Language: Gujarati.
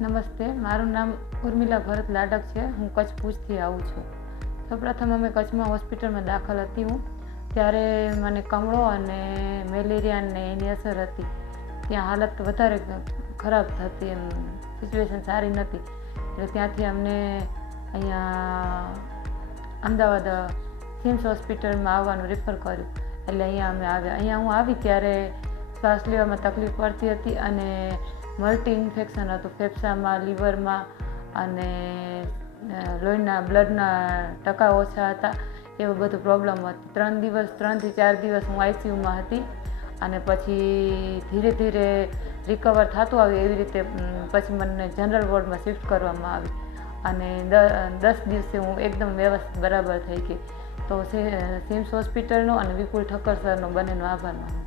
નમસ્તે, મારું નામ ઉર્મિલા ભરત લાડક છે. હું કચ્છ ભુજથી આવું છું. સૌપ્રથમ અમે કચ્છમાં હોસ્પિટલમાં દાખલ હતી હું, ત્યારે મને કમળો અને મેલેરિયાને એની અસર હતી. ત્યાં હાલત વધારે ખરાબ થતી, એમ સિચ્યુએશન સારી નહોતી. એટલે ત્યાંથી અમને અહીંયા અમદાવાદ સિમ્સ હોસ્પિટલમાં આવવાનું રિફર કર્યું. એટલે અહીંયા અમે આવ્યા. અહીંયા હું આવી ત્યારે શ્વાસ લેવામાં તકલીફ પડતી હતી અને મલ્ટી ઇન્ફેક્શન હતું ફેફસામાં, લીવરમાં અને લોહીના બ્લડના ટકા ઓછા હતા. એવું બધું પ્રોબ્લેમ હતી. 3 થી 4 દિવસ હું આઈસીયુમાં હતી અને પછી ધીરે ધીરે રિકવર થતું આવ્યું. એવી રીતે પછી મને જનરલ વોર્ડમાં શિફ્ટ કરવામાં આવી અને 10 દિવસે હું એકદમ વ્યવસ્થિત બરાબર થઈ ગઈ. તો સિમ્સ હોસ્પિટલનો અને વિપુલ ઠક્કર સરનો બંનેનો આભાર માનું.